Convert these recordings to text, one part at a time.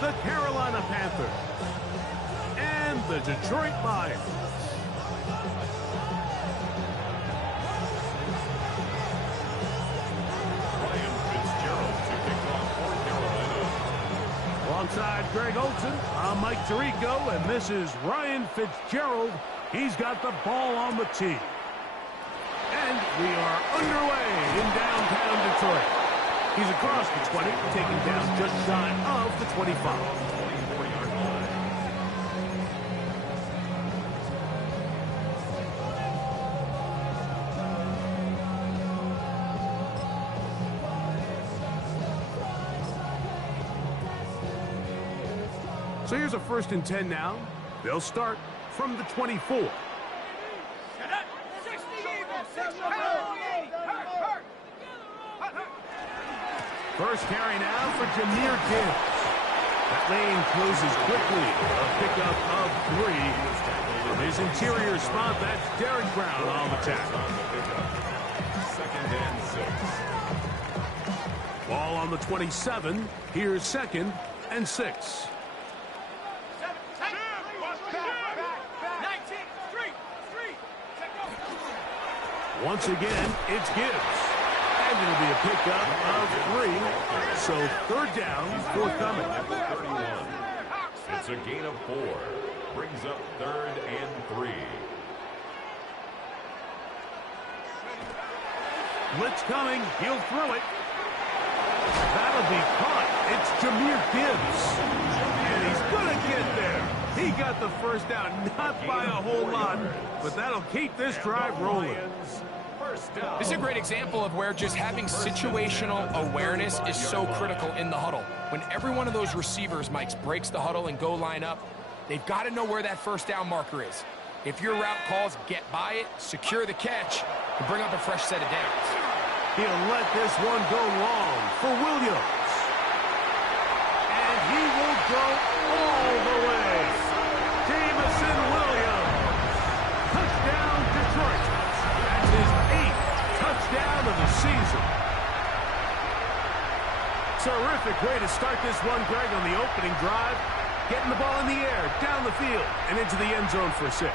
the Carolina Panthers and the Detroit Lions. Ryan Fitzgerald to kick off for Carolina. Alongside Greg Olsen, I'm Mike Tirico, and this is Ryan Fitzgerald. He's got the ball on the tee. And we are underway in downtown Detroit. He's across the 20, taking down just shy of the 25. 24-yard line. So here's a 1st and 10 now. They'll start from the 24. First carry now for Jahmyr Gibbs. That lane closes quickly. A pickup of 3. From his interior spot, that's Derek Brown on the tackle. 2nd and 6. Ball on the 27. Here's 2nd and 6. Once again, it's Gibbs. And it'll be a pickup of 3. So 3rd down, forthcoming. 31. It's a gain of 4. Brings up 3rd and 3. Blitz coming. He'll throw it. That'll be caught. It's Jahmyr Gibbs. And he's going to get there. He got the 1st down, not by a whole lot, but that'll keep this drive rolling. This is a great example of where just having situational awareness is so critical in the huddle. When every one of those receivers, Mike, breaks the huddle and go line up, they've got to know where that 1st down marker is. If your route calls, get by it, secure the catch, and bring up a fresh set of downs. He'll let this one go long for Williams. And he will go all the way. Jameson Williams. Touchdown, Detroit. That's his 8th touchdown of the season. Terrific way to start this one, Greg, on the opening drive. Getting the ball in the air, down the field, and into the end zone for 6.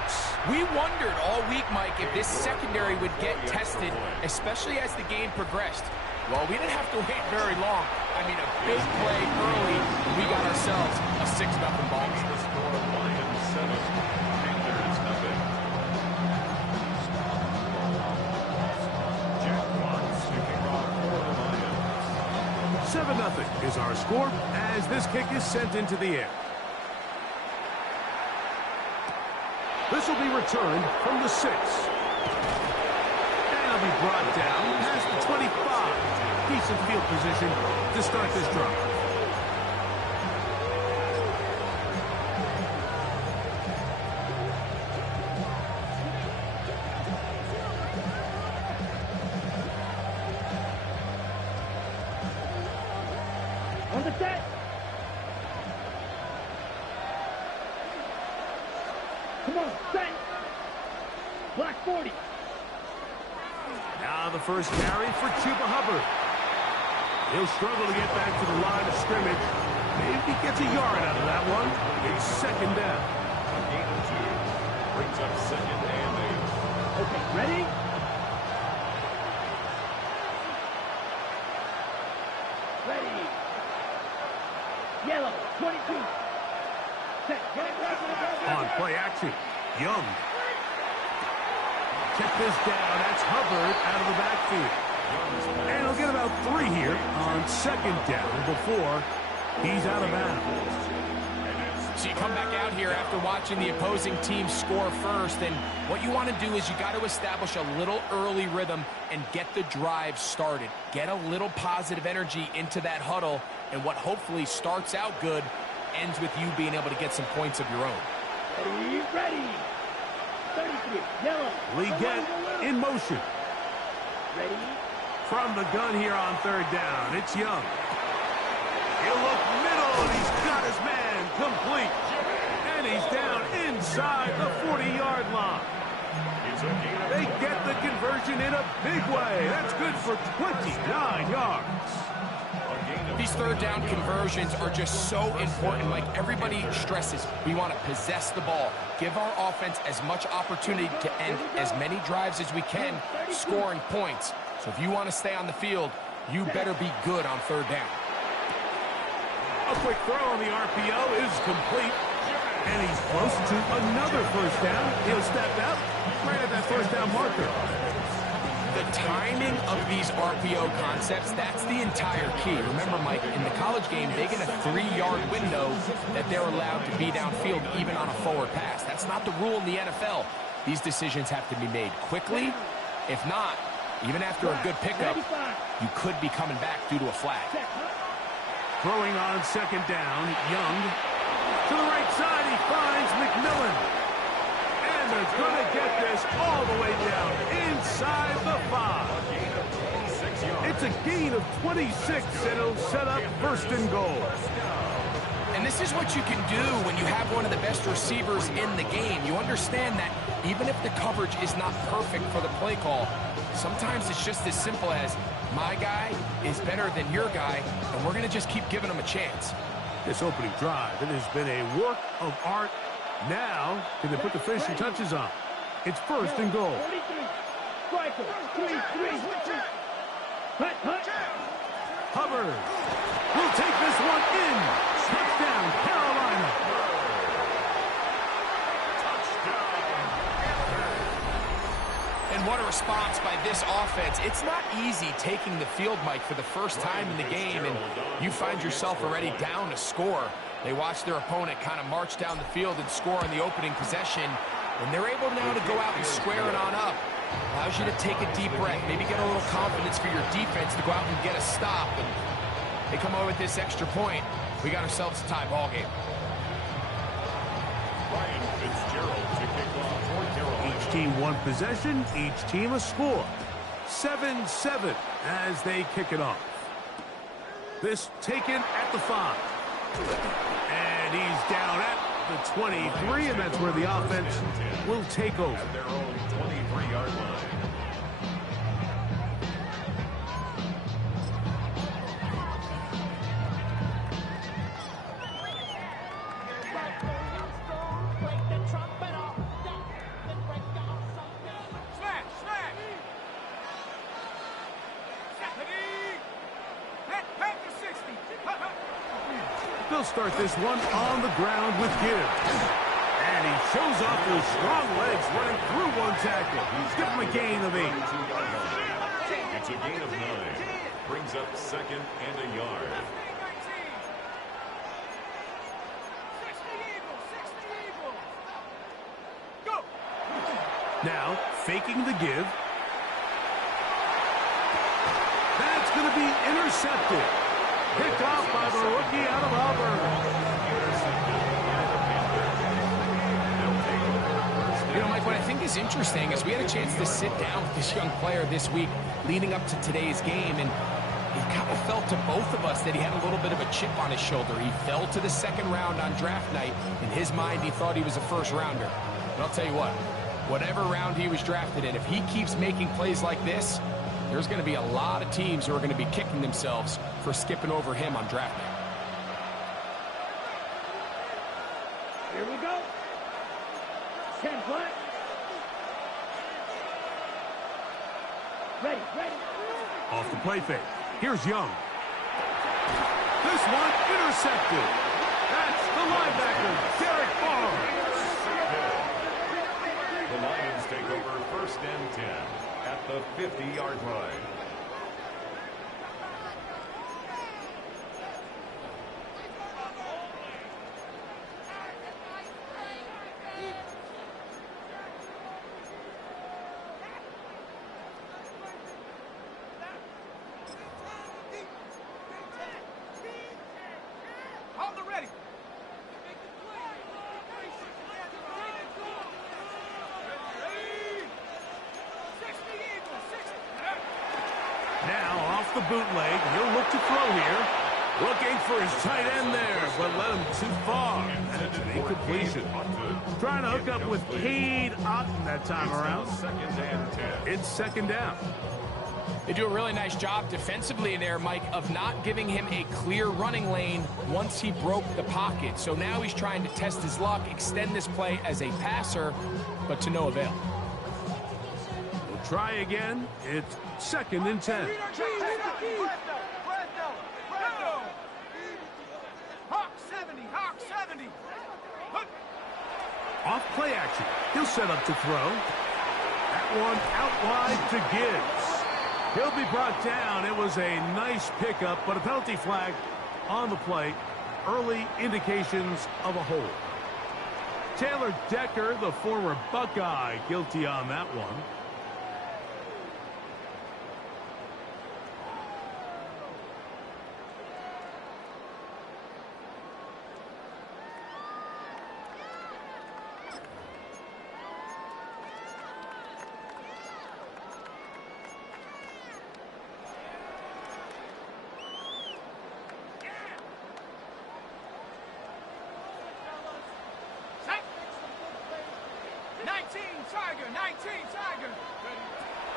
We wondered all week, Mike, if this secondary would get tested, especially as the game progressed. Well, we didn't have to wait very long. I mean, a big play early, and we got ourselves a 6-0 ball. The score, Lions 7, Panthers 0. Jack Watts kicking off for the Lions. 7-0 is our score as this kick is sent into the air. This will be returned from the 6. And it'll be brought down past the 25. Decent field position to start this drive. On the set. Come on, set. Black 40. Now the first carry for Chuba Hubbard. He'll struggle to get back to the line of scrimmage. Maybe he gets a yard out of that one. It's 2nd down. A gain of 2. Brings up 2nd and 8. Okay, ready? Ready. Yellow, 22. Set. On play action, Young. Check this down. That's Hubbard out of the backfield. And he'll get about 3 here on 2nd down before he's out of bounds. So you come back out here after watching the opposing team score first, and what you want to do is you got to establish a little early rhythm and get the drive started. Get a little positive energy into that huddle, and what hopefully starts out good ends with you being able to get some points of your own. Ready, ready. 33, yellow. Leggett in motion. Ready. From the gun here on 3rd down, it's Young. He'll look middle, and he's got his man complete. And he's down inside the 40-yard line. They get the conversion in a big way. That's good for 29 yards. These third down conversions are just so important. Like everybody stresses, we want to possess the ball, give our offense as much opportunity to end as many drives as we can, scoring points. So if you want to stay on the field, you better be good on third down. A quick throw on the RPO is complete. And he's close to another first down. He'll step out right at that first down marker. The timing of these RPO concepts, that's the entire key. Remember, Mike, in the college game, they get a 3-yard window that they're allowed to be downfield even on a forward pass. That's not the rule in the NFL. These decisions have to be made quickly. If not, even after a good pickup, you could be coming back due to a flag. Throwing on second down, Young. To the right side, he finds McMillan. And they're going to get this all the way down inside the 5. It's a gain of 26, and it'll set up first and goal. And this is what you can do when you have one of the best receivers in the game. You understand that even if the coverage is not perfect for the play call, sometimes it's just as simple as my guy is better than your guy, and we're going to just keep giving him a chance. This opening drive, it has been a work of art. Now, can they put the finishing touches on? It's first and goal. Hubbard will take this one in. Touchdown, Carolina. And what a response by this offense. It's not easy taking the field, Mike, for the first time in the game, and you find yourself already down to score. They watch their opponent kind of march down the field and score on the opening possession, and they're able now to go out and square it on up. Allows you to take a deep breath, maybe get a little confidence for your defense to go out and get a stop, and they come away with this extra point. We got ourselves a tie ball game. Ryan Fitzgerald to kick off for Carolina. Each team one possession, each team a score. 7-7 as they kick it off. This taken at the 5. And he's down at the 23, and that's where the offense will take over. At their own 23-yard line. They'll start this one on the ground with Gibbs. And he shows off those strong legs running through one tackle. Give him a gain of 8. It's a gain of 9. Brings up second and a yard. Now, faking the give. That's going to be intercepted. Picked off by the rookie out of Auburn. You know, Mike, what I think is interesting is we had a chance to sit down with this young player this week leading up to today's game, and it kind of felt to both of us that he had a little bit of a chip on his shoulder. He fell to the second round on draft night. In his mind, he thought he was a first-rounder. But I'll tell you what, whatever round he was drafted in, if he keeps making plays like this, there's going to be a lot of teams who are going to be kicking themselves for skipping over him on draft day. Here we go. 10 flat. Ready. Off the play fake. Here's Young. This one intercepted. That's the linebacker, Derek Barr. The Lions take over first and 10 at the 50-yard line. The bootleg, he'll look to throw here. Looking for his tight end there, but led him too far. And it's an incompletion. Trying to hook up with Cade Otton that time around. Second and 10. It's second down. They do a really nice job defensively in there, Mike, of not giving him a clear running lane once he broke the pocket. So now he's trying to test his luck, extend this play as a passer, but to no avail. We'll try again. It's 2nd and 10. Off play action. He'll set up to throw. That one out wide to Gibbs. He'll be brought down. It was a nice pickup, but a penalty flag on the play. Early indications of a hold. Taylor Decker, the former Buckeye, guilty on that one.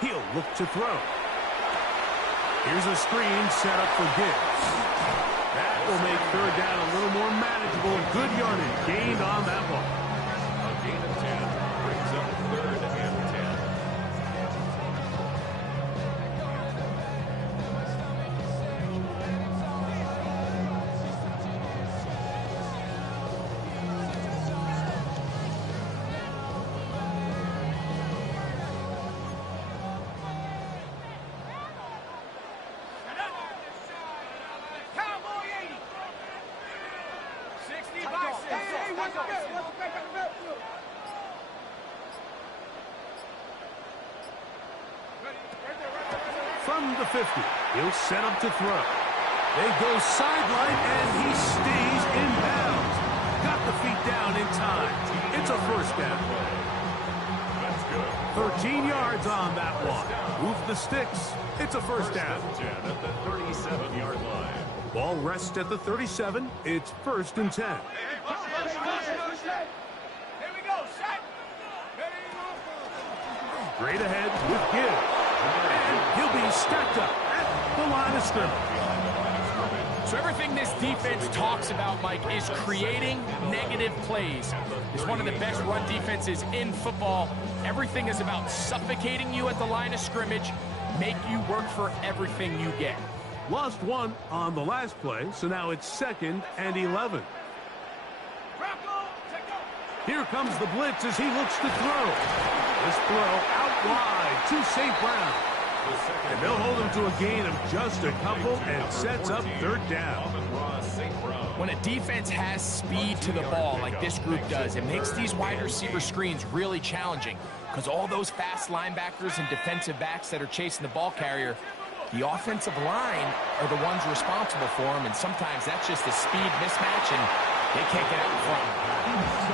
He'll look to throw. Here's a screen set up for Gibbs. That will make 3rd down a little more manageable. Good yardage gained on that ball. A gain of 10 brings up 3rd and 10. From the 50, he'll set up to throw. They go sideline, and he stays in bounds. Got the feet down in time. It's a 1st down. That's good. 13 yards on that one. Move the sticks. It's a 1st down. 10 at the 37-yard line. Ball rests at the 37. It's 1st and 10. Here we go, set. Straight ahead with Gibbs. And he'll be stacked up at the line of scrimmage. So everything this defense talks about, Mike, is creating negative plays. It's one of the best run defenses in football. Everything is about suffocating you at the line of scrimmage, make you work for everything you get. Lost one on the last play, so now it's 2nd and 11. Here comes the blitz as he looks to throw. This throw out wide to St. Brown. And they'll hold him to a gain of just a couple and sets up 3rd down. When a defense has speed to the ball like this group does, it makes these wide receiver screens really challenging because all those fast linebackers and defensive backs that are chasing the ball carrier, the offensive line are the ones responsible for them, and sometimes that's just a speed mismatch, and they can't get out in front.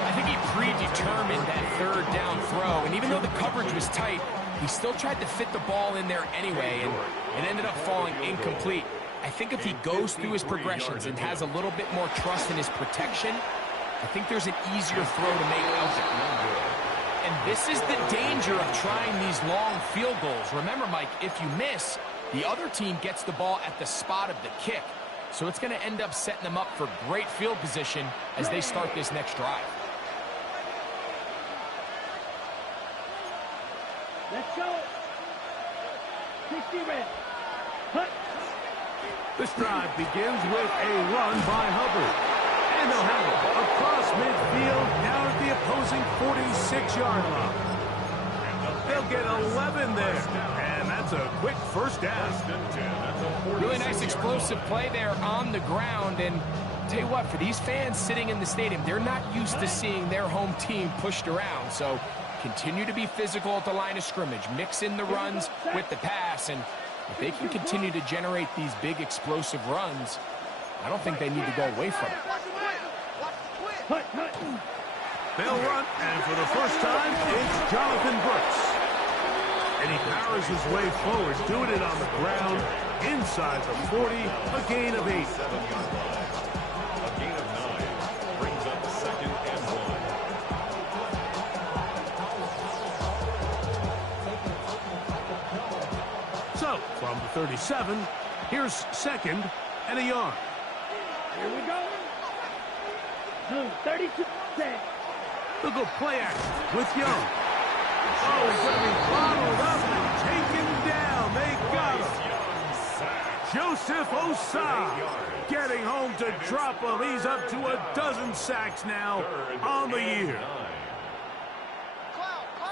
I think he predetermined that 3rd down throw, and even though the coverage was tight, he still tried to fit the ball in there anyway, and it ended up falling incomplete. I think if he goes through his progressions and has a little bit more trust in his protection, I think there's an easier throw to make out there. And this is the danger of trying these long field goals. Remember, Mike, if you miss, the other team gets the ball at the spot of the kick. So it's going to end up setting them up for great field position as they start this next drive. Let's go. 60 red. Hut. This drive begins with a run by Hubbard. And they'll have it across midfield down at the opposing 46-yard line. They'll get 11 there. And that's a quick 1st down. Really nice explosive play there on the ground. And tell you what, for these fans sitting in the stadium, they're not used to seeing their home team pushed around. So continue to be physical at the line of scrimmage. Mix in the runs with the pass. And if they can continue to generate these big explosive runs, I don't think they need to go away from it. They'll run, and for the first time, it's Jonathan Brooks. And he powers his way forward, doing it on the ground, inside the 40, a gain of 8. A gain of 9 brings up 2nd and 1. So, from 37. Here's second and a yard. Here we go. 32. Look at play action with Young. Oh, he's going to be bottled up and taken down. They got him. Joseph Osai getting home to drop him. He's up to a dozen sacks now on the year.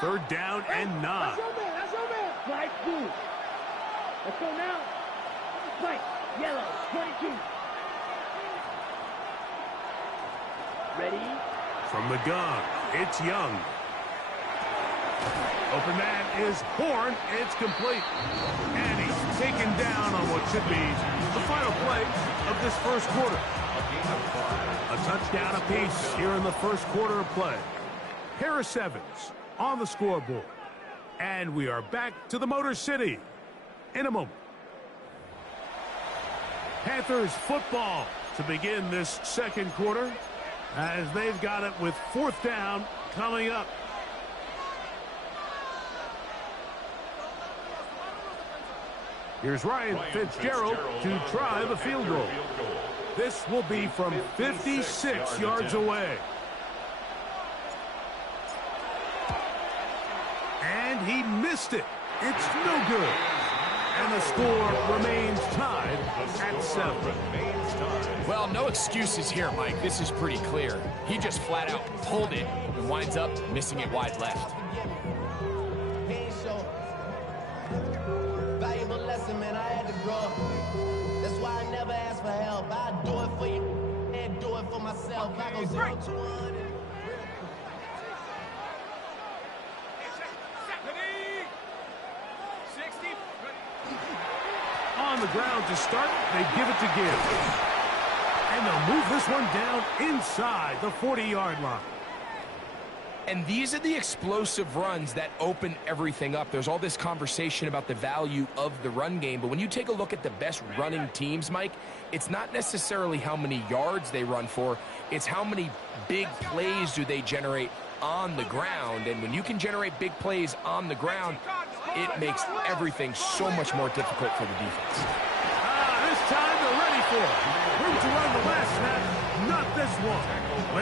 Third down and 9. That's your man. That's your man. Slide through. Let's go now. Spike. Yellow. 22. Ready? From the gun, it's Young. Open man is Horn. It's complete. And he's taken down on what should be the final play of this first quarter. A touchdown apiece here in the first quarter of play. Harris Evans on the scoreboard. And we are back to the Motor City in a moment. Panthers football to begin this second quarter as they've got it with fourth down coming up. Here's Ryan Fitzgerald to try the field goal. This will be from 56 yards away. And he missed it. It's no good. And the score remains tied at 7. Well, no excuses here, Mike. This is pretty clear. He just flat out pulled it and winds up missing it wide left. Valuable lesson, man. I had to grow up. That's why I never ask for help. I do it for you and do it for myself. I go 0 to 1. On the ground to start, they give it to Gibbs. And they'll move this one down inside the 40-yard line. And these are the explosive runs that open everything up. There's all this conversation about the value of the run game, but when you take a look at the best running teams, Mike, it's not necessarily how many yards they run for, it's how many big plays do they generate on the ground. And when you can generate big plays on the ground, it makes everything so much more difficult for the defense. This time they're ready for it. Room to run the last snap, not this one.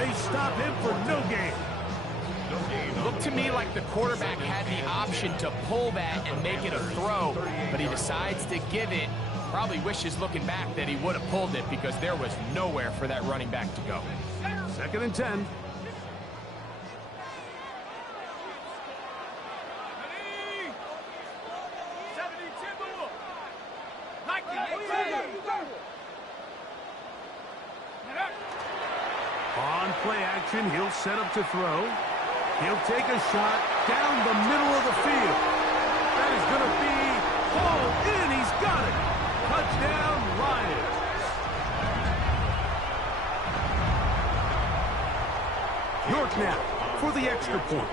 They stop him for no gain. Looked to me like the quarterback had the option to pull that and make it a throw, but he decides to give it. Probably wishes looking back that he would have pulled it because there was nowhere for that running back to go. Second and 10. On play action, he'll set up to throw. He'll take a shot down the middle of the field. That is going to be hauled in. He's got it. Touchdown, Lions. York now for the extra point.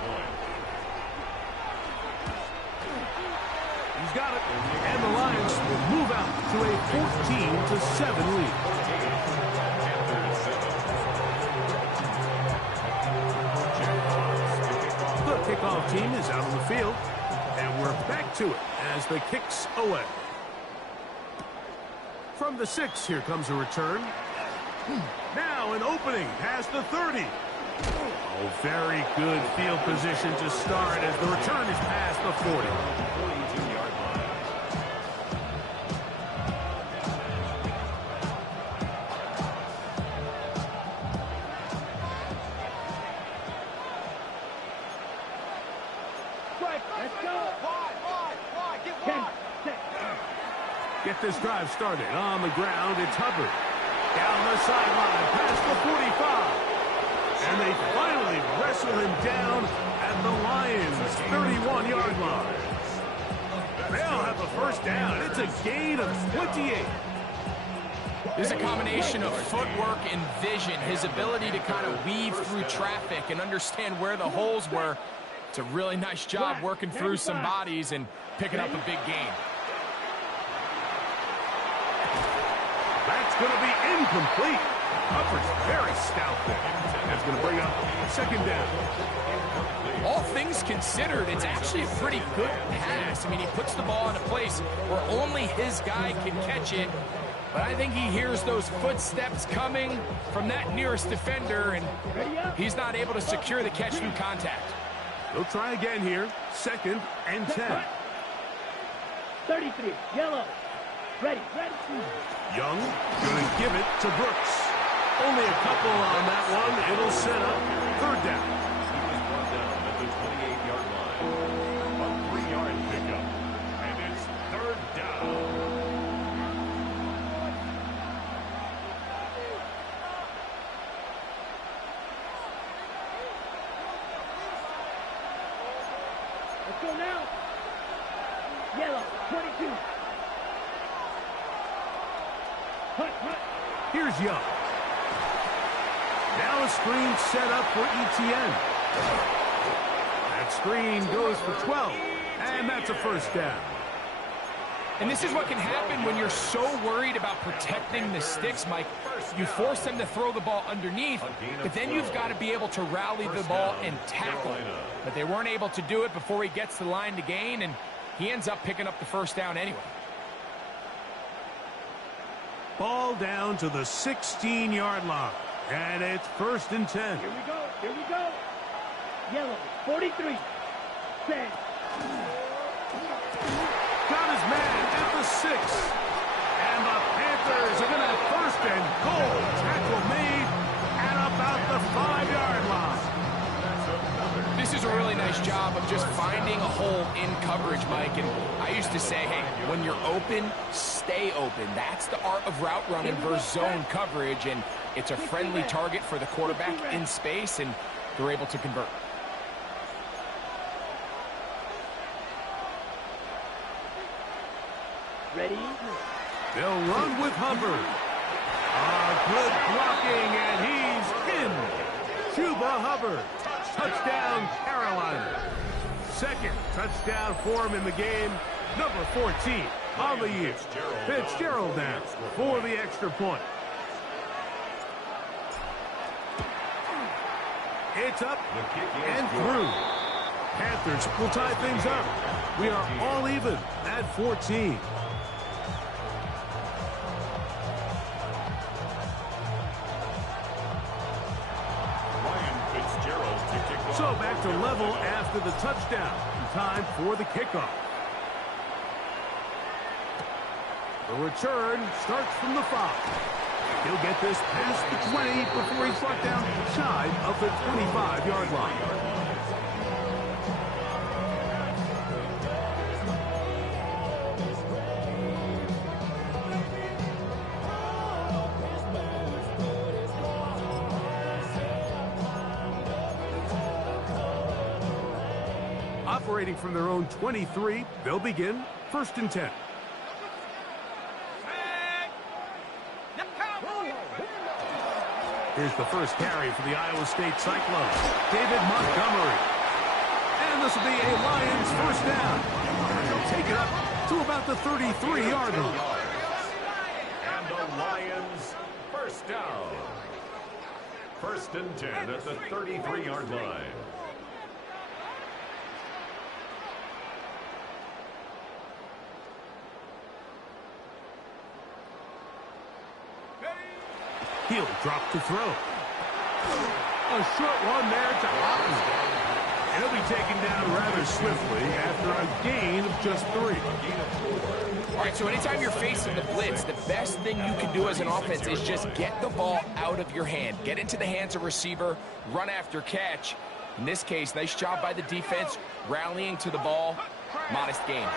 He's got it. And the Lions will move out to a 14-7 lead. Kickoff team is out on the field, and we're back to it as the kick's away. From the 6, here comes a return. Now an opening past the 30. Oh, very good field position to start as the return is past the 40. Get this drive started. On the ground, it's Hubbard. Down the sideline, past the 45. And they finally wrestle him down at the Lions' 31-yard line. They'll have a first down. It's a gain of 28. There's a combination of footwork and vision, his ability to kind of weave through traffic and understand where the holes were. It's a really nice job working through some bodies and picking up a big gain. That's going to be incomplete. Hubbard's very stout there. As going to bring up second down. All things considered, it's actually a pretty good pass. I mean, he puts the ball in a place where only his guy can catch it. But I think he hears those footsteps coming from that nearest defender, and he's not able to secure the catch through contact. They'll try again here. Second and 10. 33, yellow. Ready. Young going to give it to Brooks. Only a couple on that one. It'll set up third down. He was brought down at the 28-yard line. A 3-yard pickup. And it's third down. Let's go now. Yellow, 22. Hut. Here's Young. Now a screen set up for ETN. That screen goes for 12, and that's a first down. And this is what can happen when you're so worried about protecting the sticks, Mike. You force them to throw the ball underneath, but then you've got to be able to rally the ball and tackle. But they weren't able to do it before he gets the line to gain, and he ends up picking up the first down anyway. Ball down to the 16-yard line, and it's first and 10. Here we go. Yellow, 43. Set. Got his man at the 6. And the Panthers are going to have first and goal. Tackle made at about the 5-yard line. This is a really nice job of just finding a hole in coverage, Mike. And I used to say, hey, when you're open, stay open. That's the art of route running versus zone coverage. And it's a friendly target for the quarterback in space, and they're able to convert. Ready? They'll run with Hubbard. Good blocking, and he's in. Chuba Hubbard. Touchdown, Carolina. Second touchdown for him in the game. Number 14 on the year. Fitzgerald now for the extra point. It's up and through. Panthers will tie things up. We are all even at 14. So back to level after the touchdown. Time for the kickoff. The return starts from the 5. He'll get this past the 20 before he's brought down shy of the 25-yard line. Operating from their own 23, they'll begin first and 10. Here's the first carry for the Iowa State Cyclones, David Montgomery. And this will be a Lions first down. They'll take it up to about the 33-yard line. And the Lions first down. First and 10 at the 33-yard line. He'll drop to throw. A short one there to Otten. And he'll be taken down rather swiftly after a gain of just 3. All right, so anytime you're facing the blitz, the best thing you can do as an offense is just get the ball out of your hand. Get into the hands of receiver, run after catch. In this case, nice job by the defense, rallying to the ball. Modest gain.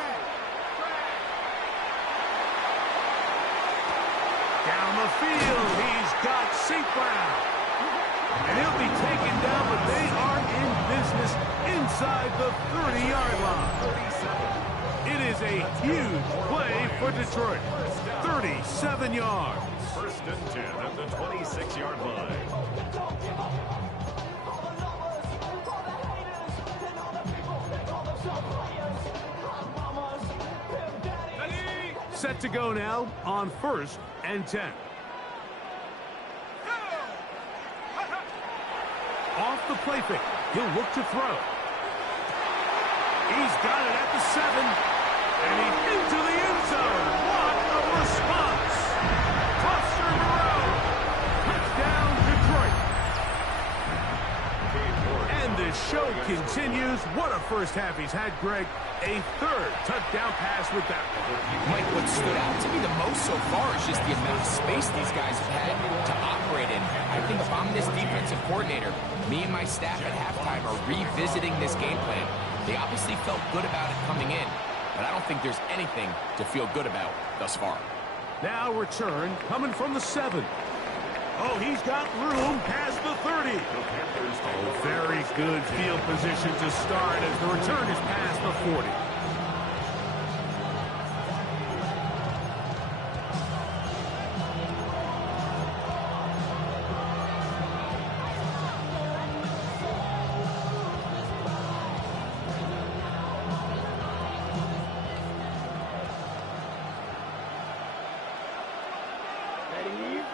Down the field, he's got St. Brown. And he'll be taken down, but they are in business inside the 30-yard line. It is a huge play for Detroit. 37 yards. First and 10 at the 26-yard line. Set to go now on first and 10. the play fake. He'll look to throw. He's got it at the 7. And he's into the end zone. What a response. Foster Moreau. Touchdown, Detroit. And the show continues. What a first half he's had, Greg. A third touchdown pass with that one. Mike, what stood out to me the most so far is just the amount of space these guys have had to operate in. I think if I'm this defensive coordinator, me and my staff at halftime are revisiting this game plan. They obviously felt good about it coming in, but I don't think there's anything to feel good about thus far. Now return coming from the 7. Oh, he's got room past the 30. Oh, very good field position to start as the return is past the 40.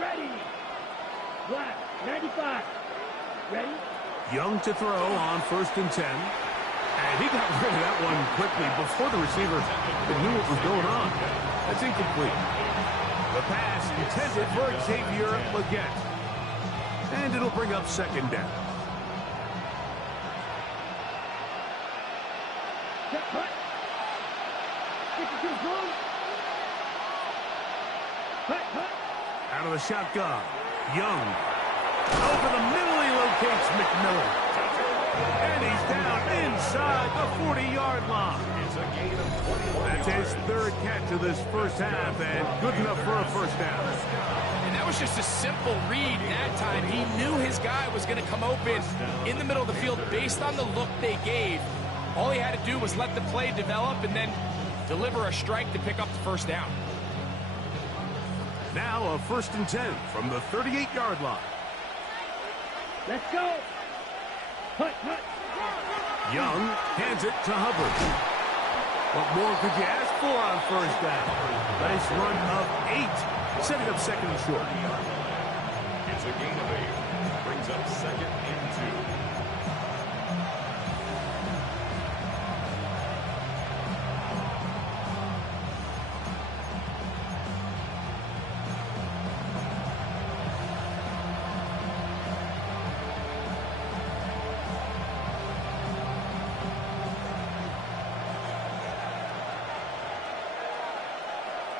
Ready. Black, 95. Ready? Young to throw on 1st and 10. And he got rid of that one quickly before the receiver knew what was going on. That's incomplete. The pass intended for Xavier Legette. And it'll bring up 2nd down. Check cut. 52 goal. Cut. Out of the shotgun. Young. Over the middle, he locates McMillan. And he's down inside the 40-yard line. That's his 3rd catch of this first half, and good enough for a first down. And that was just a simple read that time. He knew his guy was going to come open in the middle of the field based on the look they gave. All he had to do was let the play develop and then deliver a strike to pick up the first down. Now a 1st and 10 from the 38-yard line. Let's go. Cut. Young hands it to Hubbard. What more could you ask for on first down? Nice run of 8, setting up 2nd and short. It's a gain of 8. Brings up 2nd and 2.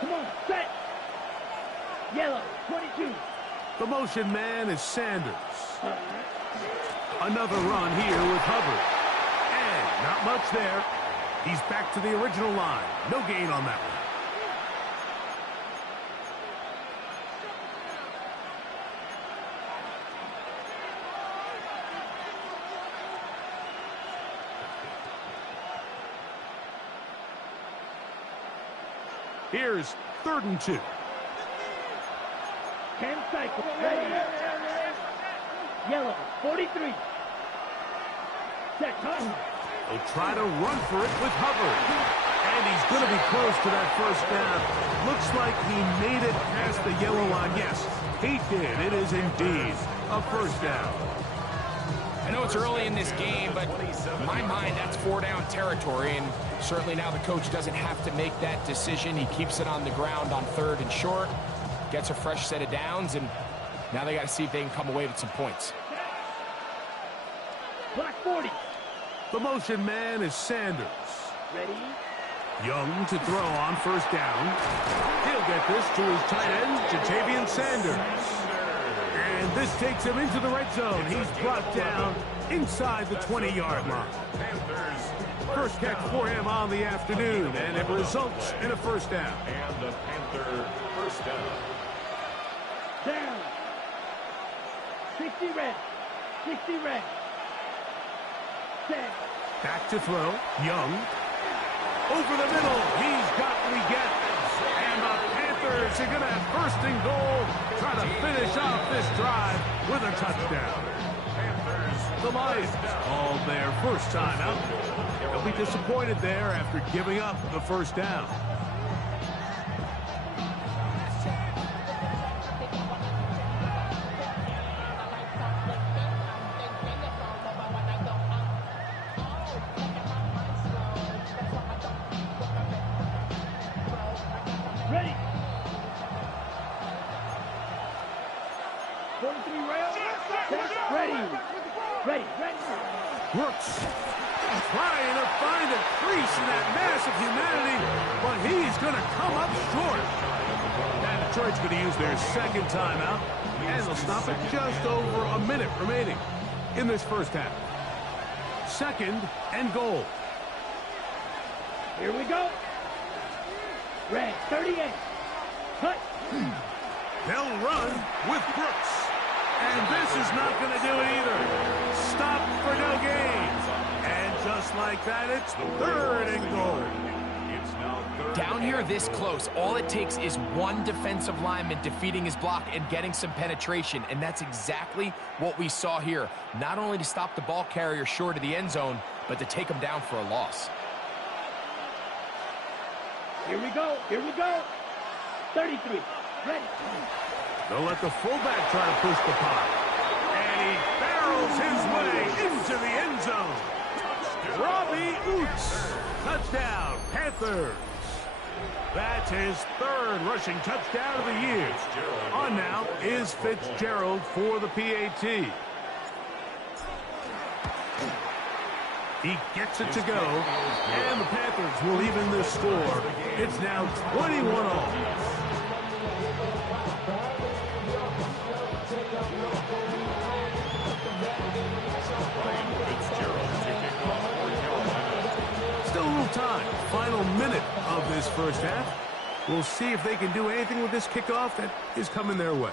Come on, set. Yellow, 22. The motion man is Sanders. Another run here with Hubbard. And not much there. He's back to the original line. No gain on that one. Here's 3rd and 2. 10 cycles. Ready. Yellow, 43. Set. Cut. They'll try to run for it with Hubbard. And he's going to be close to that first down. Looks like he made it past the yellow line. Yes, he did. It is indeed a first down. I know it's early in this game, but in my mind, that's 4-down territory, and certainly now the coach doesn't have to make that decision. He keeps it on the ground on 3rd and short, gets a fresh set of downs, and now they got to see if they can come away with some points. Black 40. The motion man is Sanders. Ready. Young to throw on 1st down. He'll get this to his tight end, Jatavian Sanders. And this takes him into the red zone. He's brought down inside the 20-yard line. First catch for him on the afternoon, and it results in a first down. And the Panther first down. Down. 60 red. 60 red. Set. Back to throw. Young. Over the middle. He's got Legette. And the Panthers are going to have 1st and goal. Try to finish off this drive with a touchdown. The Lions called their first time out. They'll be disappointed there after giving up the first down. Ready, ready. Brooks trying to find a crease in that mass of humanity, but he's going to come up short. And Detroit's going to use their second timeout, and they'll stop at just over a minute remaining in this first half. 2nd and goal. Here we go. Red, 38. Cut. They'll run with Brooks. And this is not going to do it either. Stop for no gain. And just like that, it's 3rd and goal. It's now 3rd. Down here this close, all it takes is one defensive lineman defeating his block and getting some penetration, and that's exactly what we saw here. Not only to stop the ball carrier short of the end zone, but to take him down for a loss. Here we go. Here we go. 33. Ready. They'll let the fullback try to push the pot. And he barrels his way into the end zone. Robbie Oots. Touchdown, Panthers. That's his 3rd rushing touchdown of the year. On now is Fitzgerald for the PAT. He gets it to go, and the Panthers will even this score. It's now 21-all. Still a little time. Final minute of this first half. We'll see if they can do anything with this kickoff that is coming their way.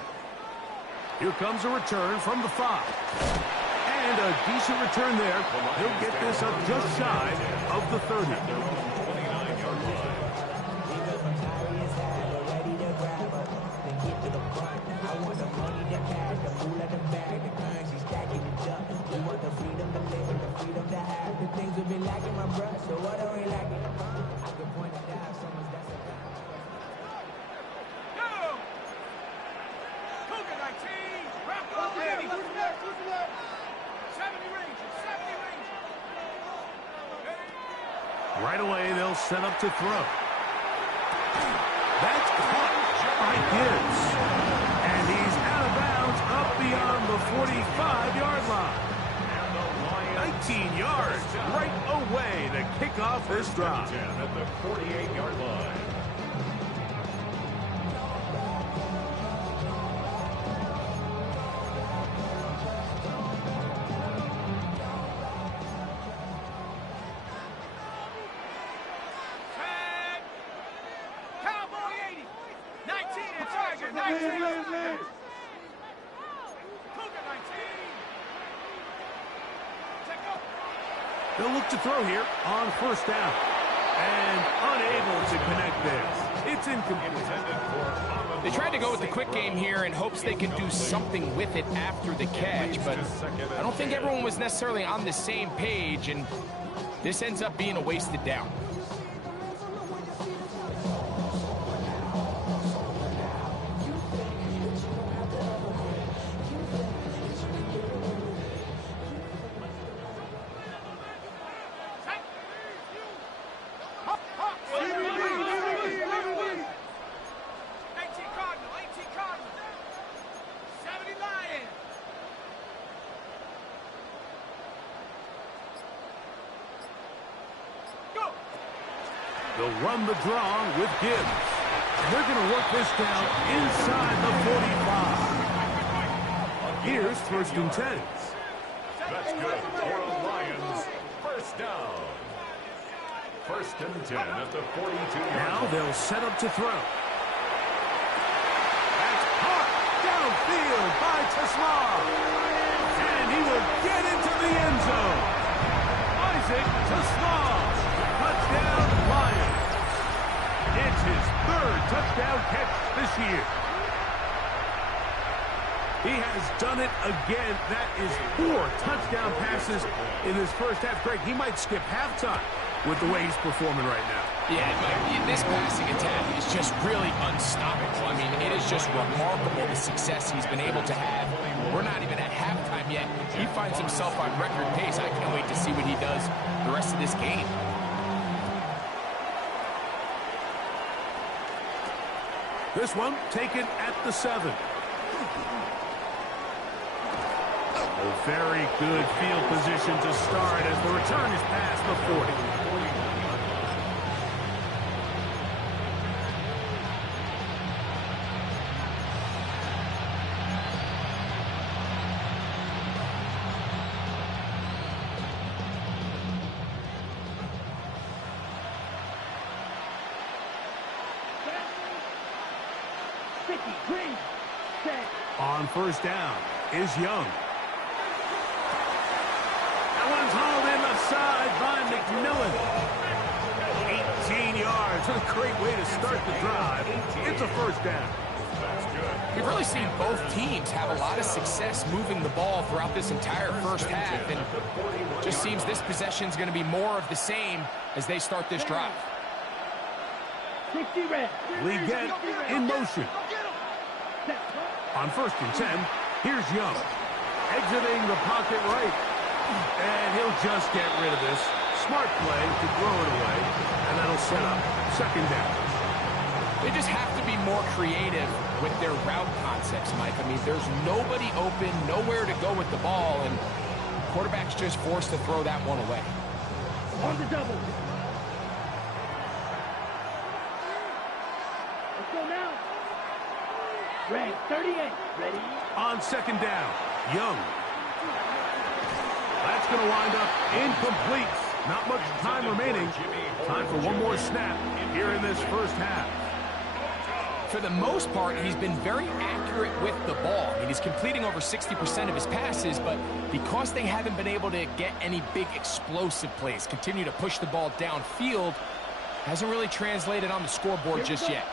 Here comes a return from the 5. And a decent return there. He'll get this up just shy of the 30. Right away, they'll set up to throw. That's caught by Gibbs. And he's out of bounds up beyond the 45-yard line. 19 yards right away to kick off this drive. At the 48-yard line. They'll look to throw here on 1st down. And unable to connect there. It's incomplete. They tried to go with the quick game here in hopes they could do something with it after the catch, but I don't think everyone was necessarily on the same page, and this ends up being a wasted down. They'll run the draw with Gibbs. And they're going to work this down inside the 45. Here's 1st and 10. That's good for the Lions. 1st down. 1st and 10 at the 42-yard Now line. they'll set up to throw. That's caught downfield by Teslar. And he will get into the end zone. Isaac Teslar. Touchdown, Lions. It's his 3rd touchdown catch this year. He has done it again. That is 4 touchdown passes in his first half. Greg, he might skip halftime with the way he's performing right now. Yeah, this passing attack is just really unstoppable. I mean, it is just remarkable the success he's been able to have. We're not even at halftime yet. He finds himself on record pace. I can't wait to see what he does the rest of this game. This one taken at the 7. A very good field position to start as the return is past the 40. On first down is Young. That one's hauled in the side by McMillan. 18 yards. What a great way to start the drive. It's a first down. We've really seen both teams have a lot of success moving the ball throughout this entire first half, and it just seems this possession is going to be more of the same as they start this drive. 60 red. Leggett in motion. On first and 10, here's Young. Exiting the pocket right. And he'll just get rid of this. Smart play to throw it away. And that'll set up second down. They just have to be more creative with their route concepts, Mike. I mean, there's nobody open, nowhere to go with the ball, and the quarterback's just forced to throw that one away. On the double. Let's go now. Red, 38. Ready? On second down, Young. That's going to wind up incomplete. Not much time remaining. Time for one more snap here in this first half. For the most part, he's been very accurate with the ball. I mean, he's completing over 60% of his passes, but because they haven't been able to get any big explosive plays, continue to push the ball downfield, hasn't really translated on the scoreboard just yet.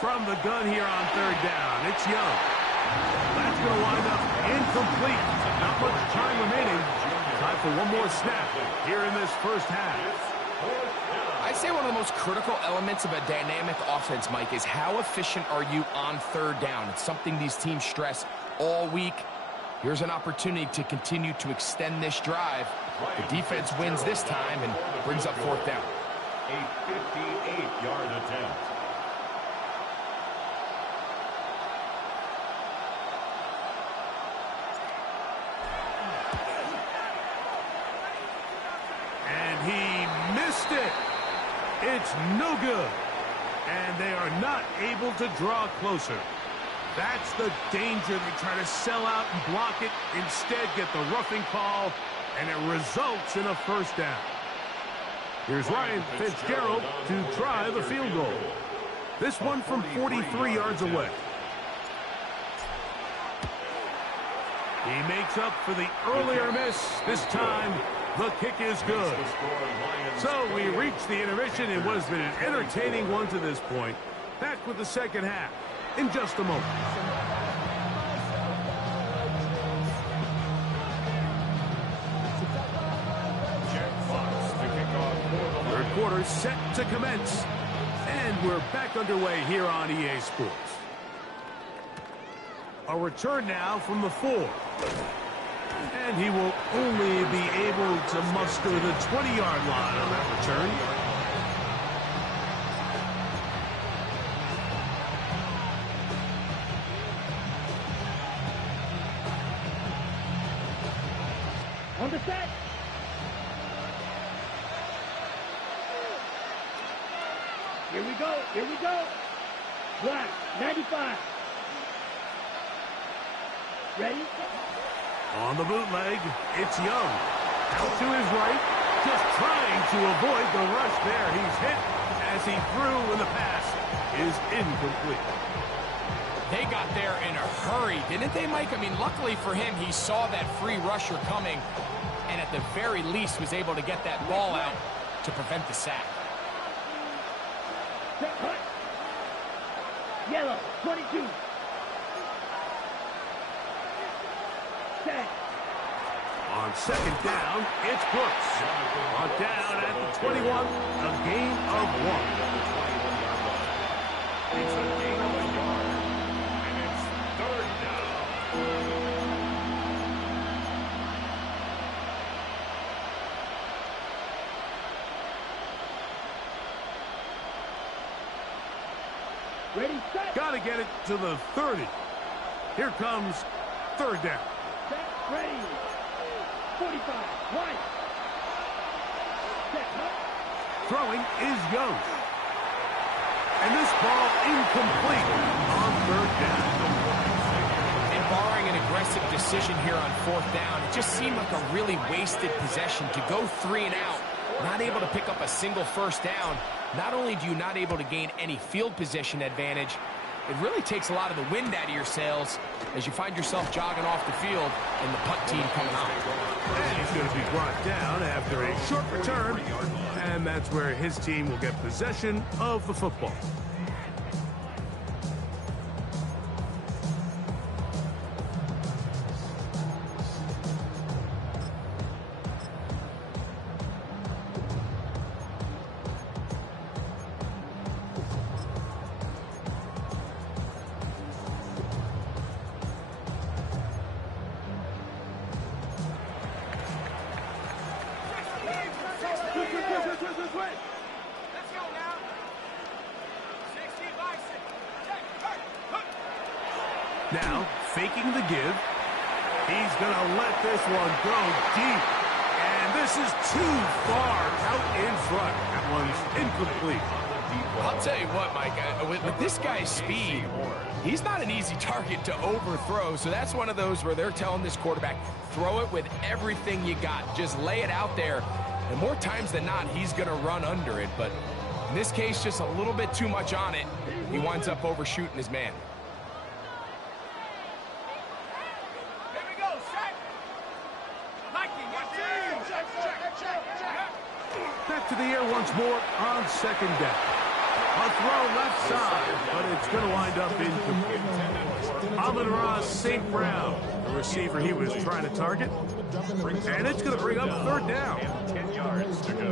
From the gun here on third down, it's Young. That's going to wind up incomplete. Not much time remaining. Time for one more snap here in this first half. I'd say one of the most critical elements of a dynamic offense, Mike, is how efficient are you on third down. It's something these teams stress all week. Here's an opportunity to continue to extend this drive. The defense wins this time and brings up fourth down. A 58-yard attempt. And he missed it. It's no good. And they are not able to draw closer. That's the danger. They try to sell out and block it. Instead, get the roughing call, and it results in a first down. Here's Ryan Fitzgerald to try the field goal. This one from 43 yards away. He makes up for the earlier miss. This time, the kick is good. So we reach the intermission. It was an entertaining one to this point. Back with the second half in just a moment. Third quarter set to commence. And we're back underway here on EA Sports. A return now from the 4. And he will only be able to muster the 20-yard line on that return. On the set. Here we go. Here we go. Black, 95. Ready? On the bootleg, it's Young. Out to his right, just trying to avoid the rush there. He's hit as he threw, and the pass is incomplete. They got there in a hurry, didn't they, Mike? I mean, luckily for him, he saw that free rusher coming, and at the very least was able to get that ball out to prevent the sack. Set, cut. Yellow, 22. Set. On second down, it's Brooks. Brought down at the 21, a gain of 1. It's a gain of a yard, and it's third down. Ready, set. Got to get it to the 30. Here comes third down. Set. Ready. 45. One. Set. Throwing is Young. And this ball incomplete on third down. And barring an aggressive decision here on fourth down, it just seemed like a really wasted possession to go 3 and out, not able to pick up a single first down. Not only do you not able to gain any field position advantage, it really takes a lot of the wind out of your sails as you find yourself jogging off the field and the punt team coming on. And he's going to be brought down after a short return, and that's where his team will get possession of the football. Now, faking the give. He's going to let this one go deep. And this is too far out in front. That one's incomplete. I'll tell you what, Mike, with this guy's speed, he's not an easy target to overthrow. So that's one of those where they're telling this quarterback, throw it with everything you got. Just lay it out there. And more times than not, he's going to run under it. But in this case, just a little bit too much on it. He winds up overshooting his man. Back to the air once more on second down. A throw left side, but it's going to wind up incomplete. Amon-Ra St. Brown, the receiver he was trying to target. And it's going to bring up third down.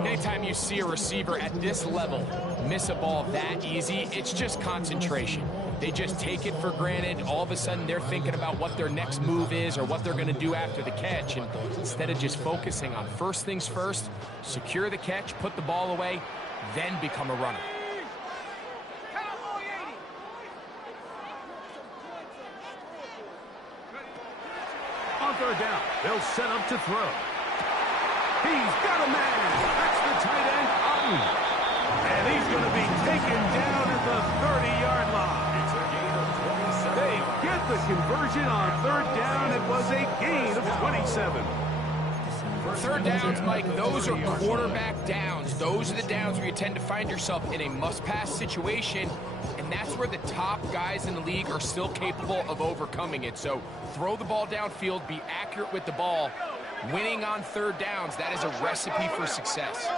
Anytime you see a receiver at this level miss a ball that easy, it's just concentration. They just take it for granted. All of a sudden, they're thinking about what their next move is or what they're going to do after the catch. And instead of just focusing on first things first, secure the catch, put the ball away, then become a runner. On third down, they'll set up to throw. He's got a man. That's the tight end, Otten. And he's going to be taken down at the 30-yard line. They get the conversion on third down. It was a gain of 27. Third downs, Mike, those are quarterback downs. Those are the downs where you tend to find yourself in a must-pass situation, and that's where the top guys in the league are still capable of overcoming it. So throw the ball downfield, be accurate with the ball. Winning on third downs, that is a recipe for success.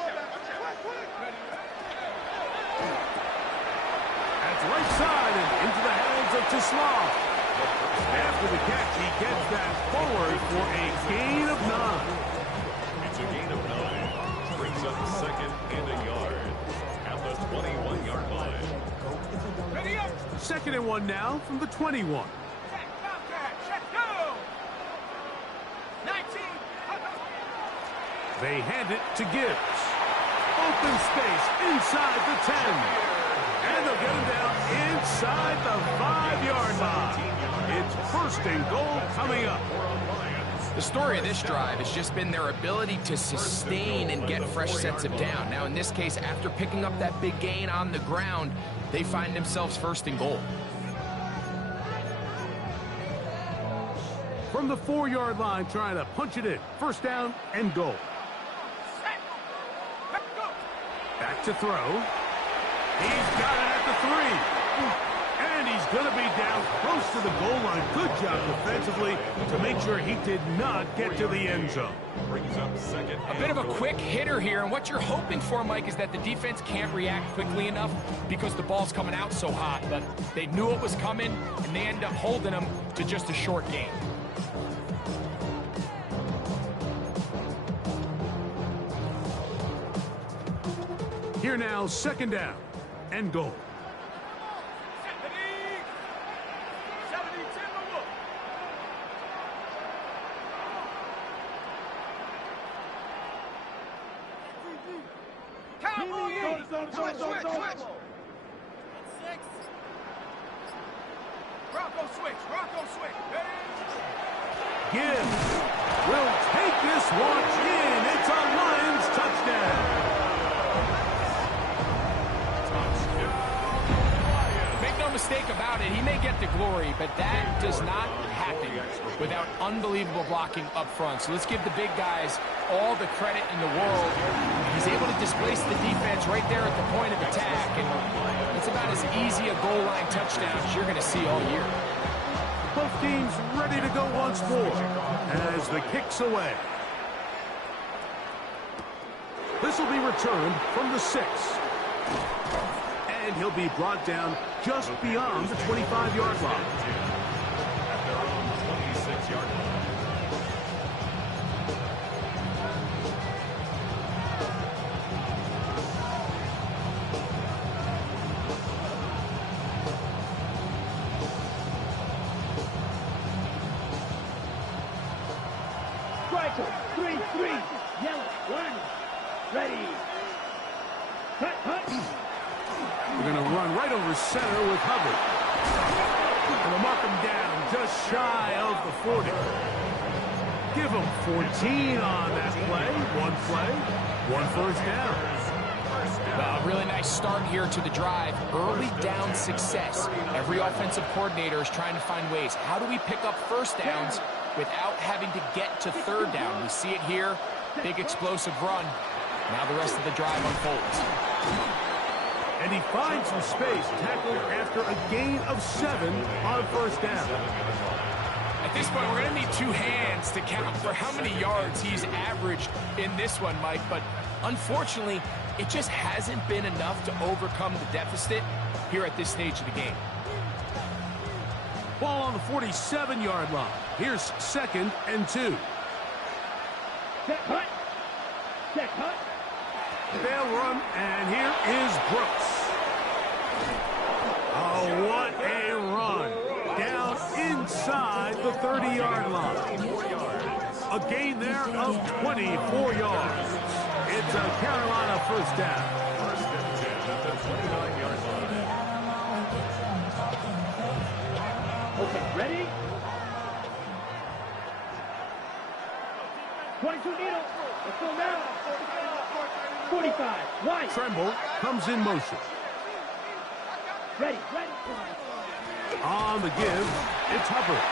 That's right side and into the hands of Tisslaw. After the catch, he gets that forward for a gain of 9. It's a gain of 9. Brings up second and a yard at the 21-yard line. Second and 1 now from the 21. They hand it to Gibbs. Open space inside the 10. And they'll get him down inside the 5-yard line. It's first and goal coming up. The story of this drive has just been their ability to sustain and get fresh sets of down. Now, in this case, after picking up that big gain on the ground, they find themselves first and goal. From the 4-yard line, trying to punch it in. First down and goal. Back to throw. He's got it at the 3. And he's going to be down close to the goal line. Good job defensively to make sure he did not get to the end zone. Brings up second. A bit of a quick hitter here, and what you're hoping for, Mike, is that the defense can't react quickly enough because the ball's coming out so hot. But they knew it was coming, and they end up holding them to just a short gain. Here now, second down and goal. Gibbs will take this one in. It's a Lions touchdown. Make no mistake about it, he may get the glory, but that does not happen without unbelievable blocking up front. So let's give the big guys all the credit in the world. He's able to displace the defense right there at the point of attack, and it's about as easy a goal line touchdown as you're going to see all year. Both teams ready to go once more as the kick's away. This will be returned from the 6. And he'll be brought down just beyond the 25-yard line. At their own 26-yard line. Striker, 3-3. Yellow, 1. Ready. Cut, cut. We're going to run right over center with Hubbard. And we'll mark him down just shy of the 40. Give him 14 on that play. One first down. A really nice start here to the drive. Early down success. Every offensive coordinator is trying to find ways. How do we pick up first downs without having to get to third down? We see it here. Big explosive run. Now the rest of the drive unfolds. And he finds some space, tackled after a gain of 7 on first down. At this point, we're going to need 2 hands to count for how many yards he's averaged in this one, Mike. But unfortunately, it just hasn't been enough to overcome the deficit here at this stage of the game. Ball on the 47-yard line. Here's 2nd and 2. Set, cut. Set, cut. They'll run, and here is Brooks. Oh, what a run. Down inside the 30-yard line. A gain there of 24 yards. It's a Carolina first down. First and 10 at the 29-yard line. Okay, ready? 22 needle. Let's go now. 45. Wide. Tremble comes in motion. Ready. On the give, it's Hubbard.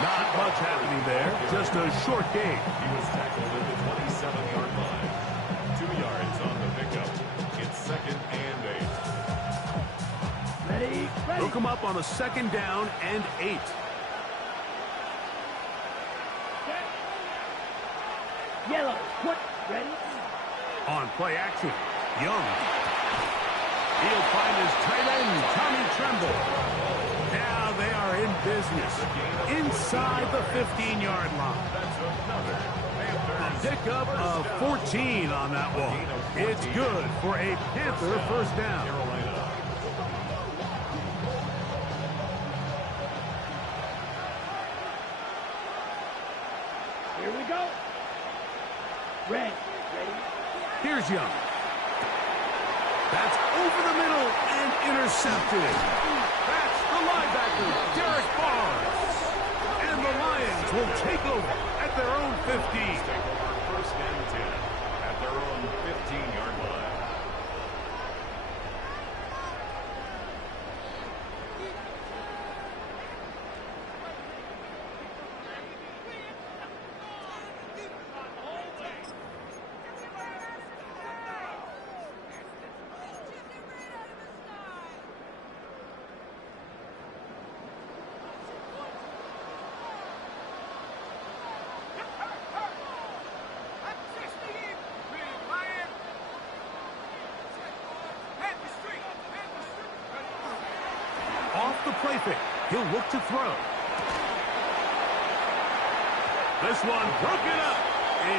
Not much happening there, just a short gain. He was tackled at the 27-yard line. 2 yards on the pickup. It's 2nd and 8. Ready. Hook him up on a 2nd down and 8. Yellow. Put. Ready. On play action, Young. He'll find his tight end, Tommy Tremble. Now they are in business inside the 15-yard line. A pickup of 14 on that one. It's good for a Panther first down. Here we go. Ready. Here's Young. That's over the middle and intercepted. That's the linebacker, Derek Barnes. And the Lions will take over at their own 15. First and 10 at their own 15-yard line. Off the play fake, he'll look to throw. This one broken up.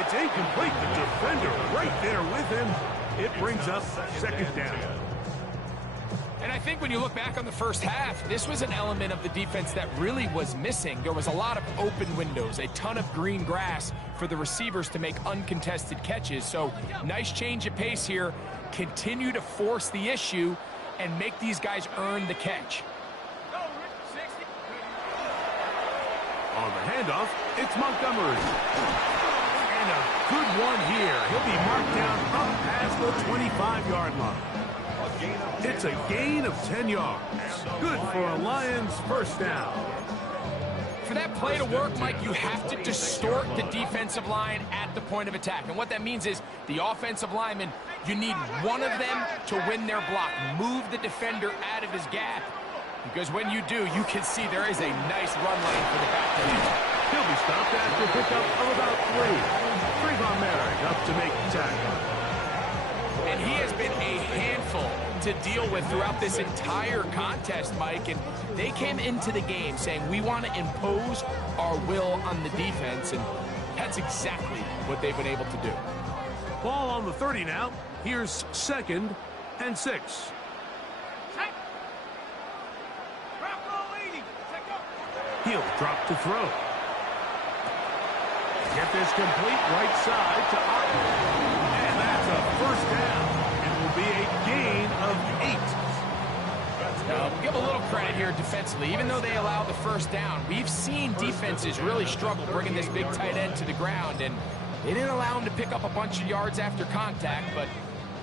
It's incomplete. The defender right there with him. It brings up 2nd down. And I think when you look back on the first half, this was an element of the defense that really was missing. There was a lot of open windows, a ton of green grass for the receivers to make uncontested catches. So nice change of pace here. Continue to force the issue and make these guys earn the catch. On the handoff, it's Montgomery. And a good one here. He'll be marked down up past the 25-yard line. It's a gain of 10 yards. Good for a Lions first down. For that play to work, Mike, you have to distort the defensive line at the point of attack. And what that means is the offensive lineman, you need one of them to win their block. Move the defender out of his gap. Because when you do, you can see there is a nice run lane for the back. He'll be stopped after a pickup of about 3. Trayvon Merrick up to make the tackle. And he has been a handful to deal with throughout this entire contest, Mike. And they came into the game saying, we want to impose our will on the defense. And that's exactly what they've been able to do. Ball on the 30 now. Here's 2nd and 6. He'll drop to throw. Get this complete right side to Otton. And that's a first down. It will be a gain of 8. Now, give a little credit here defensively. Even though they allow the first down, we've seen defenses really struggle bringing this big tight end to the ground. And they didn't allow him to pick up a bunch of yards after contact, but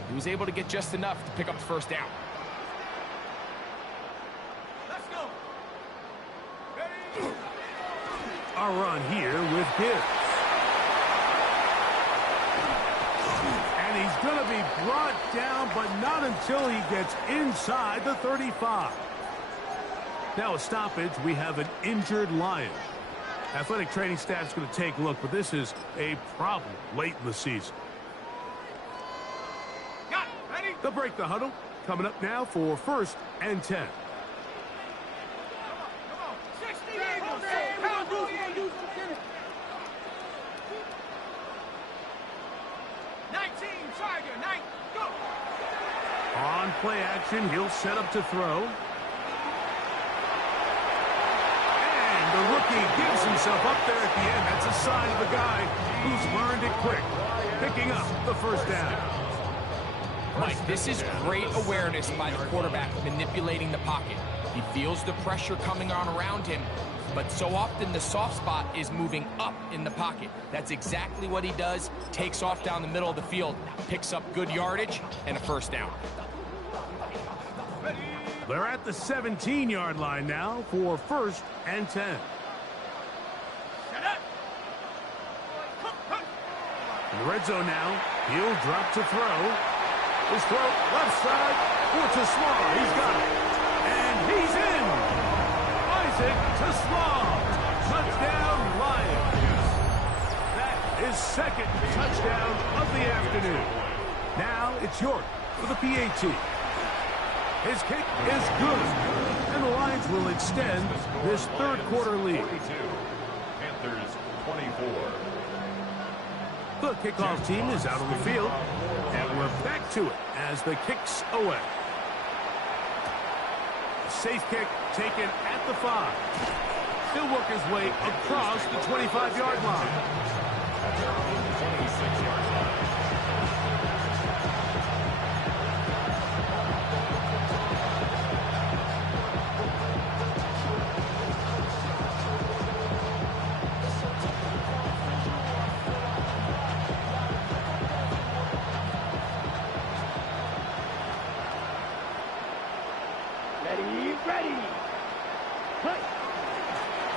he was able to get just enough to pick up the first down. Our run here with Gibbs. And he's going to be brought down, but not until he gets inside the 35. Now a stoppage, we have an injured Lion. Athletic training staff's going to take a look, but this is a problem late in the season. They'll break the huddle. Coming up now for 1st and 10. On play action, he'll set up to throw. And the rookie gives himself up there at the end. That's a sign of a guy who's learned it quick, picking up the first down. Mike, this is great awareness by the quarterback manipulating the pocket. He feels the pressure coming on around him, but so often the soft spot is moving up in the pocket. That's exactly what he does. Takes off down the middle of the field, picks up good yardage, and a first down. They're at the 17-yard line now for 1st and 10. In the red zone now, he'll drop to throw. His throw left side for Tasslaw. He's got it. And he's in. Isaac Tasslaw. Touchdown, Lions. That is 2nd touchdown of the afternoon. Now it's York for the PAT. His kick is good. And the Lions will extend this 3rd quarter lead. Panthers 24. The kickoff team is out on the field. And we're back to it as the kick's away. Safe kick taken at the 5. He'll work his way across the 25-yard line. At their own 26-yard line.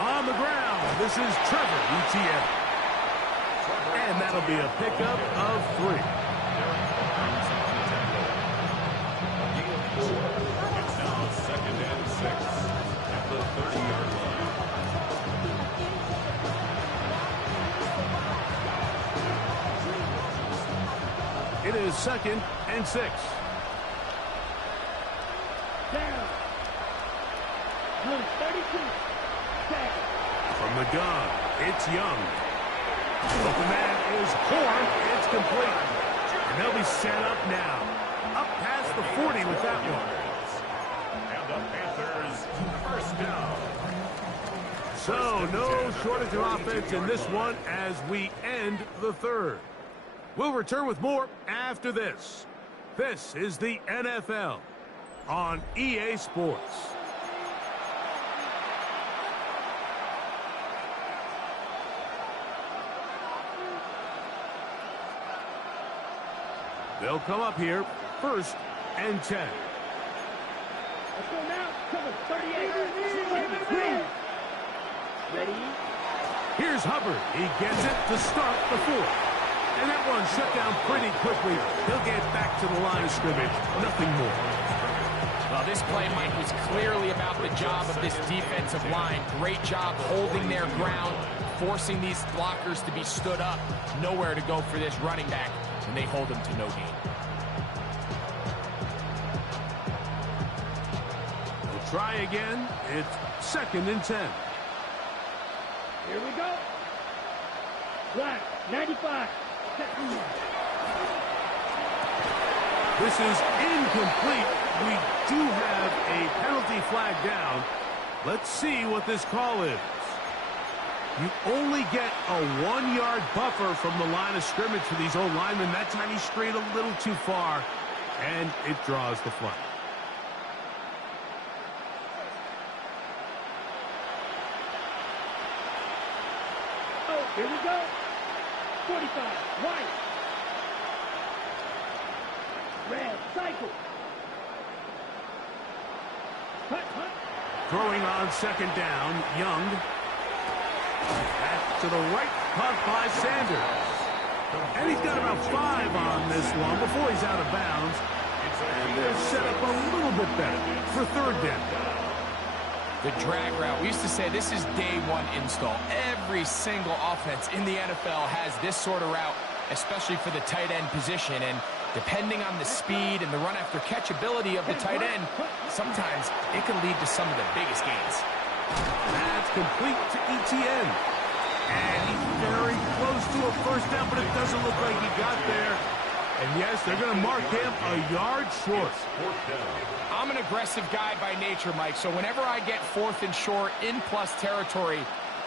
On the ground, this is Trevor Etienne. And that'll be a pickup of 3. It's now 2nd and 6 at the 30-yard line. It is 2nd and 6. Down. Number 32. From the gun, it's Young. Open man is Horn. It's complete. And they'll be set up now. Up past the 40 with that one. And the Panthers first down. So no shortage of offense in this one as we end the 3rd. We'll return with more after this. This is the NFL on EA Sports. They'll come up here, 1st and 10. Let's go now. Cover 38. Ready? Here's Hubbard. He gets it to start the 4th. And that one shut down pretty quickly. He'll get back to the line of scrimmage. Nothing more. Well, this play, Mike, was clearly about the job of this defensive line. Great job holding their ground, forcing these blockers to be stood up. Nowhere to go for this running back, and they hold him to no gain. We'll try again. It's 2nd and 10. Here we go. Black, 95. This is incomplete. We do have a penalty flag down. Let's see what this call is. You only get a 1-yard buffer from the line of scrimmage for these old linemen. That time he strayed a little too far, and it draws the flag. Oh, here we go. 45, white. Red, cycle. Hut. Throwing on 2nd down, Young. Back to the right, caught by Sanders. And he's got about 5 on this one before he's out of bounds. And they're set up a little bit better for 3rd down. The drag route. We used to say this is day 1 install. Every single offense in the NFL has this sort of route, especially for the tight end position. And depending on the speed and the run-after-catch ability of the tight end, sometimes it can lead to some of the biggest gains. That's complete to ETN. And he's very close to a 1st down, but it doesn't look like he got there. And yes, they're going to mark him a yard short. I'm an aggressive guy by nature, Mike, so whenever I get 4th and short in plus territory,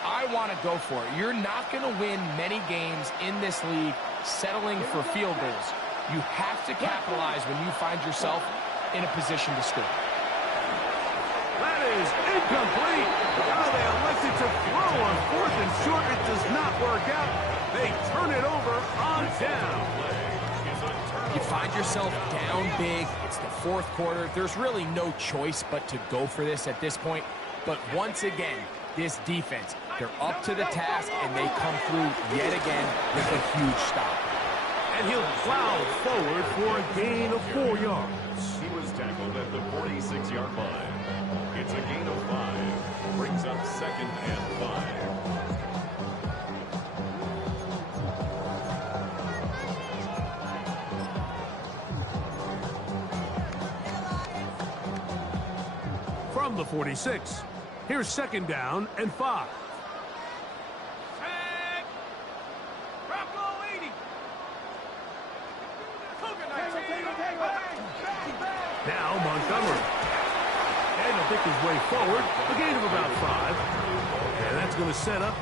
I want to go for it. You're not going to win many games in this league settling for field goals. You have to capitalize when you find yourself in a position to score. That is incomplete. Now they elected to throw on 4th and short. It does not work out. They turn it over on down. You find yourself down big. It's the 4th quarter. There's really no choice but to go for this at this point. But once again, this defense, they're up to the task, and they come through yet again with a huge stop. And he'll plow forward for a gain of 4 yards. He was tackled at the 46-yard line. It's a gain of 5. Brings up 2nd and 5. From the 46, here's 2nd down and 5. Now Montgomery. And he'll pick his way forward, a gain of about 5. And that's going to set up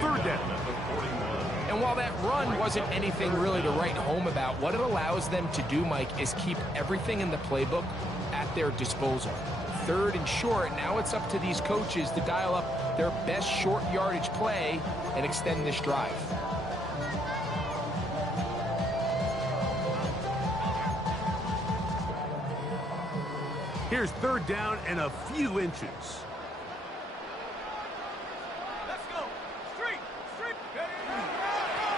3rd down. And while that run wasn't anything really to write home about, what it allows them to do, Mike, is keep everything in the playbook at their disposal. 3rd and short, now it's up to these coaches to dial up their best short yardage play and extend this drive. Here's 3rd down and a few inches. Let's go. Street.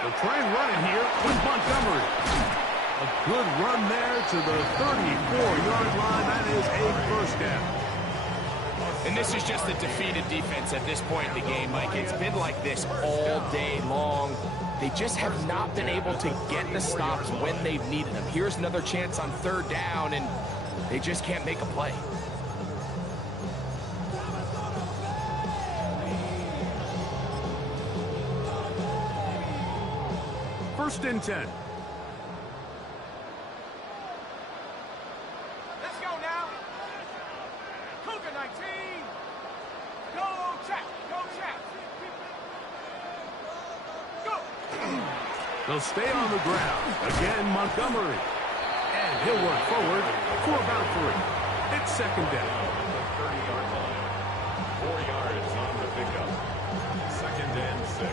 They'll try and run it here with Montgomery. A good run there to the 34-yard line. That is a 1st down. And this is just a defeated defense at this point in the game, Mike. It's been like this all day long. They just have not been able to get the stops when they've needed them. Here's another chance on 3rd down, and they just can't make a play. First and 10. Let's go now. Cougar 19. Go, Jack. Go, Jack. Go. They'll stay on the ground. Again, Montgomery. And he'll work forward for about 3. It's 2nd down. The 30-yard line. 4 yards on the pickup. 2nd and 6.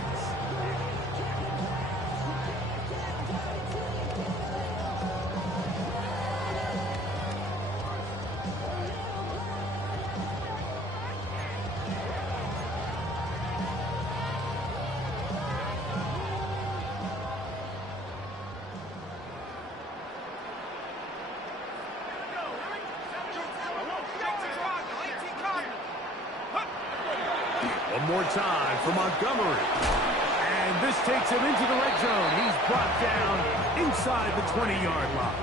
more time for Montgomery. And this takes him into the red zone. He's brought down inside the 20-yard line.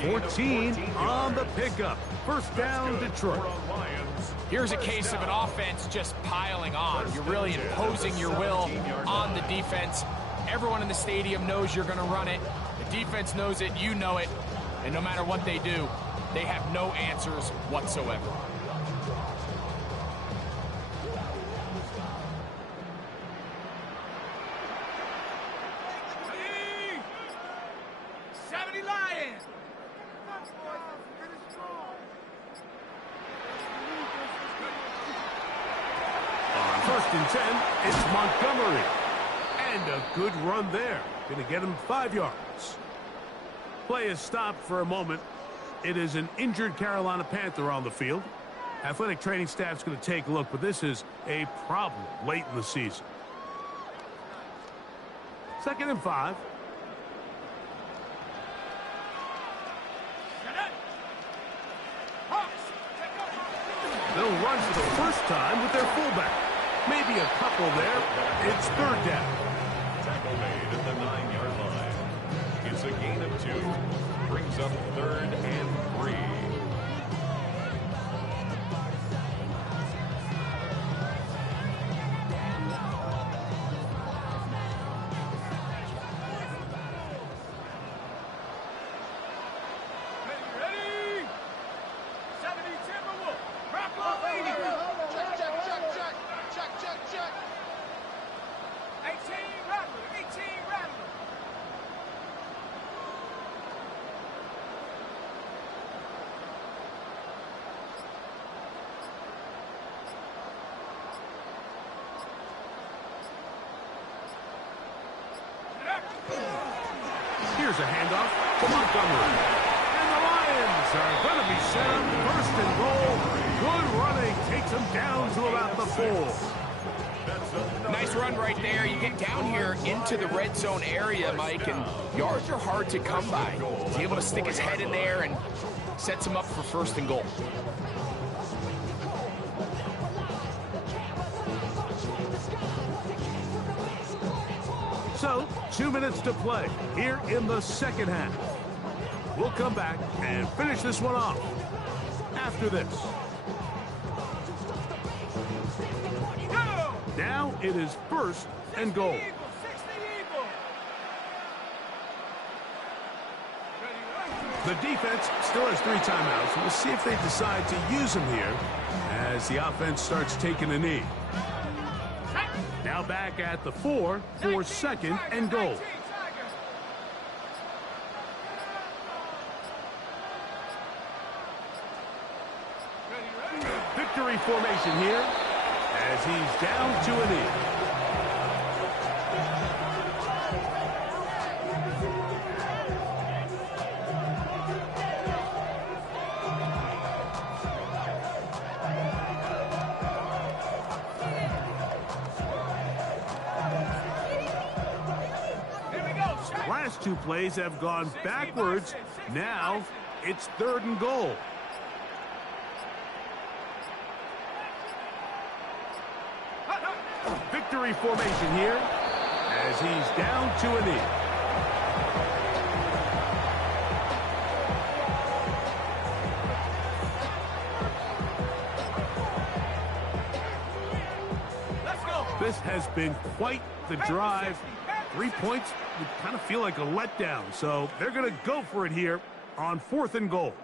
14 on the pickup. First down, Detroit. Here's a case of an offense just piling on. You're really imposing your will on the defense. Everyone in the stadium knows you're going to run it. The defense knows it, you know it. And no matter what they do, they have no answers whatsoever. First and 10, it's Montgomery. And a good run there. Going to get him 5 yards. Play is stopped for a moment. It is an injured Carolina Panther on the field. Athletic training staff's going to take a look, but this is a problem late in the season. 2nd and 5. They'll run for the first time with their fullback. Maybe a couple there. It's 3rd down. Tackle made at the 9-yard line. It's a gain of 2. Brings up 3rd and 3. Here's a handoff to Montgomery. And the Lions are going to be set up 1st and goal. Good running takes them down to about the 4. Nice run right there. You get down here into the red zone area, Mike, and yards are hard to come by. He's able to stick his head in there and sets him up for 1st and goal. So, 2 minutes to play here in the 2nd half. We'll come back and finish this one off after this. Now it is 1st and goal. The defense still has 3 timeouts. We'll see if they decide to use them here as the offense starts taking a knee. Now back at the 4 for 2nd and goal. Victory formation here as he's down to a knee. Last 2 plays have gone backwards. Now it's 3rd and goal. Victory formation here as he's down to a knee. This has been quite the drive. 3 points would kind of feel like a letdown, so they're going to go for it here on 4th and goal.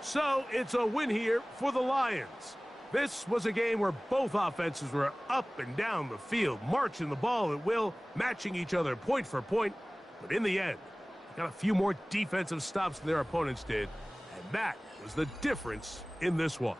So it's a win here for the Lions. This was a game where both offenses were up and down the field, marching the ball at will, matching each other point for point. But in the end, they got a few more defensive stops than their opponents did, and that was the difference in this one.